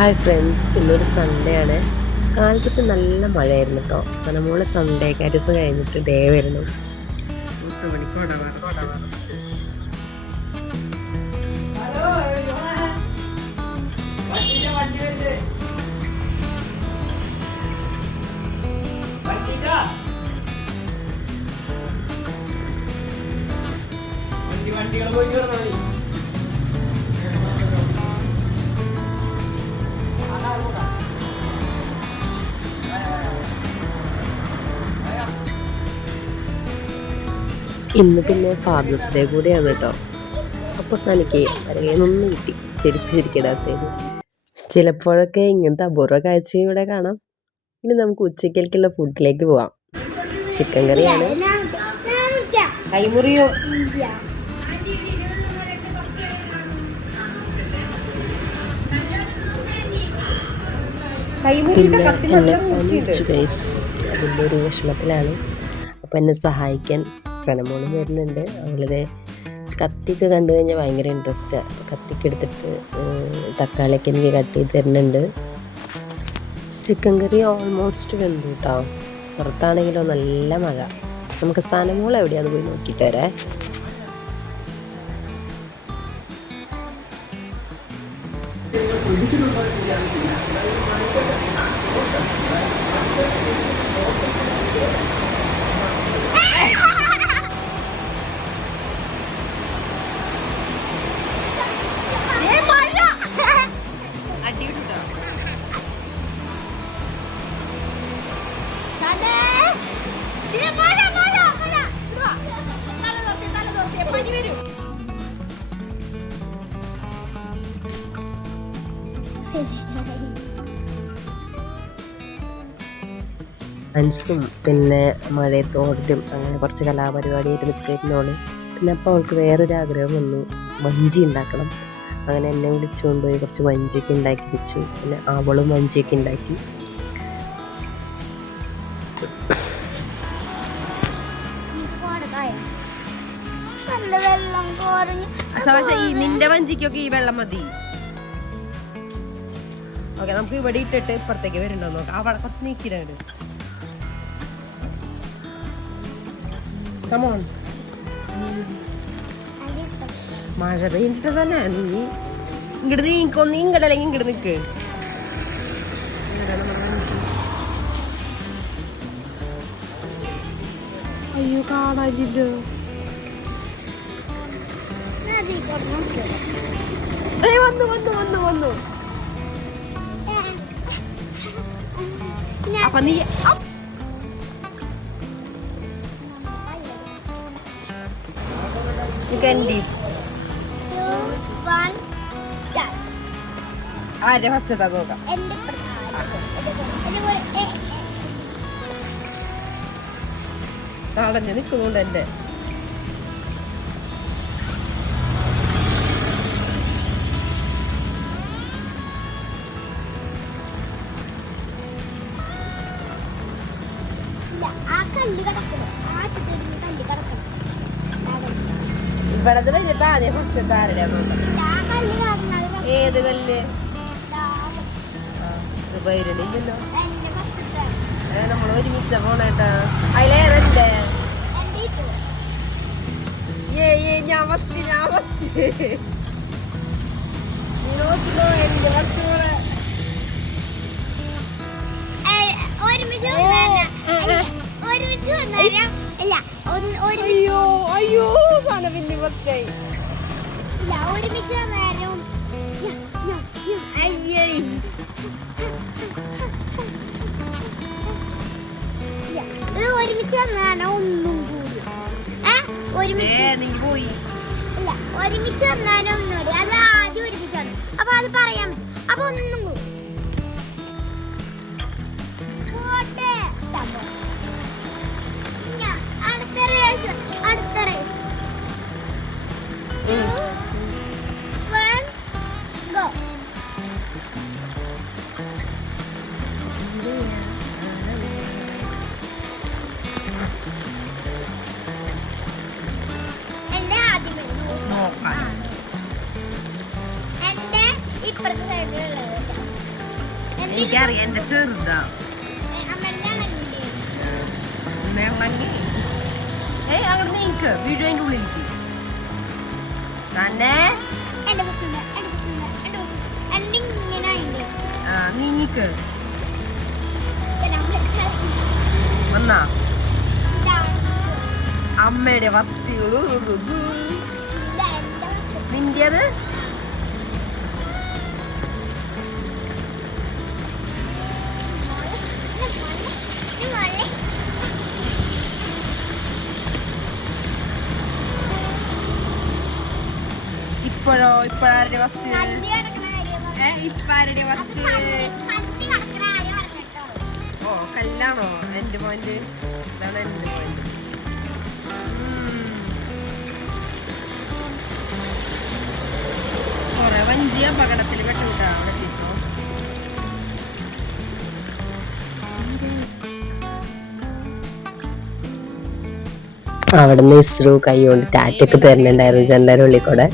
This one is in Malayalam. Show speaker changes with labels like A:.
A: ഹായ് ഫ്രണ്ട്സ് ഇന്നൊരു സൺഡേ ആണ്. കാലത്തിട്ട് നല്ല മഴയായിരുന്നു കേട്ടോ സനമോളെ സൺഡേ കാറ്റസ് കഴിഞ്ഞിട്ട് ഡേ വരുന്നു.
B: വണ്ടികൾ പോയി
A: ഇന്ന് പിന്നെ ഫാദേഴ്സ് ഡേ കൂടിയാണ് കേട്ടോ. അപ്പോൾ സനിക്ക് അറിയാനൊന്നും കിട്ടി. ചെരുപ്പ് ശരിക്കിടാത്തത് ചിലപ്പോഴൊക്കെ ഇങ്ങനത്തെ അപൂർവ കാഴ്ചയും ഇവിടെ കാണാം. ഇനി നമുക്ക് ഉച്ചക്കേൽക്കുള്ള ഫുഡിലേക്ക് പോവാം. ചിക്കൻ കറിയാണ് കൈമുറിയോ? പിന്നെ എന്നെ പനിച്ചു ഗൈസ് അതിന്റെ ഒരു വിഷമത്തിലാണ്. അപ്പം എന്നെ സഹായിക്കാൻ സനമോളും വരുന്നുണ്ട്. അവളത് കത്തിക്ക് കണ്ടു കഴിഞ്ഞാൽ ഭയങ്കര ഇൻട്രസ്റ്റാണ് കത്തിക്ക് എടുത്തിട്ട് തക്കാളിക്ക് എനിക്ക് കട്ട് ചെയ്ത് തരുന്നുണ്ട്. ചിക്കൻ കറി ഓൾമോസ്റ്റ് വെന്തു കേട്ടോ പുറത്താണെങ്കിലോ നല്ല മഴ. നമുക്ക് സനമോൾ എവിടെയാണ് പോയി നോക്കിയിട്ട് വരാം. ഡാൻസും പിന്നെ മഴയത്തോടിലും അങ്ങനെ കുറച്ച് കലാപരിപാടിയായിട്ട് നിൽക്കുന്നോൾ പിന്നെ അപ്പോൾ അവൾക്ക് വേറൊരു ആഗ്രഹം വന്നു. വഞ്ചി ഉണ്ടാക്കണം. അങ്ങനെ എന്നെ വിളിച്ചു കൊണ്ടുപോയി കുറച്ച് വഞ്ചിയൊക്കെ ഉണ്ടാക്കി വെച്ചു. പിന്നെ അവളും വഞ്ചിയൊക്കെ ഉണ്ടാക്കി.
C: പക്ഷേ നിന്റെ വഞ്ചിക്കൊക്കെ ഈ വെള്ളം മതി. ഓക്കെ നമുക്ക് ഇവിടെ ഇട്ടിട്ട് ഇപ്പുറത്തേക്ക് വരണ്ടോ നോക്കാം. അവിടെ കുറച്ച് നീക്കിയിട്ടുണ്ട്. കമോൺ മഴ പെയ്തിട്ട് തന്നെ നീ ഇങ്ങോട്ട് നീക്കൊന്ന് ഇങ്ങോട്ട് അല്ലെങ്കിൽ ഇങ്ങോട്ട് നിക്ക്. അയ്യോ കാണാനില്ലോ. വന്നു വന്നു വന്നു വന്നു. അപ്പൊ നീ കണ്ടി ആരെ ഫസ്റ്റ് ഇതാ നോക്കാം. നാളഞ്ഞ് നിൽക്കുന്നുണ്ട് എന്റെ ഇവിടെ കഴിഞ്ഞിട്ട് ആദ്യം ഫസ്റ്റ് ആരുടെ ഏത് കല്ല്
D: ഇതാണ്.
C: ഏ ഒരുമിച്ച പോണേട്ടാ അതിലേതെന്റെ. ഏ ഞാൻ ഞാൻ പിന്നെ
D: ഇല്ല ഒരുമിച്ച് യ്യ.
C: അയ്യേ.
D: ഒരുമിച്ച് വന്നാണ്? ഒന്നും കൂടി. ഒരുമിച്ച്.
C: നീ പോയി.
D: ഇല്ല ഒരുമിച്ച് വന്നാലും അത്
C: എനിക്കറിയാം എന്റെ ചെറുതാ. ഏയ് അങ്ങോട്ട് നീക്ക്. വീഡിയോ അതിന്റെ ഉള്ളിലേക്ക്. തന്നെ. ആ നീങ്ങിക്ക്. വന്നാ. അമ്മയുടെ വസ്തികൾ നിന്റേത്? ഇപ്പോഴോ? ഇപ്പോഴാരുടെ വസ്തു? ഏ ഇപ്പാരുടെ വസ്തു? ഓ കല്ലാണോ? പോയിന്റ് ഇതാണ് എന്റെ പോയിന്റ് കൊറേ വഞ്ചി അപകടത്തിൽ പെട്ടുകൂട്ടാ അവിടെ
A: നിന്ന് ഇസ്രു കൈ കൊണ്ട് ടാറ്റൊക്കെ തരുന്നുണ്ടായിരുന്നു ഉള്ളിൽ കൂടെ.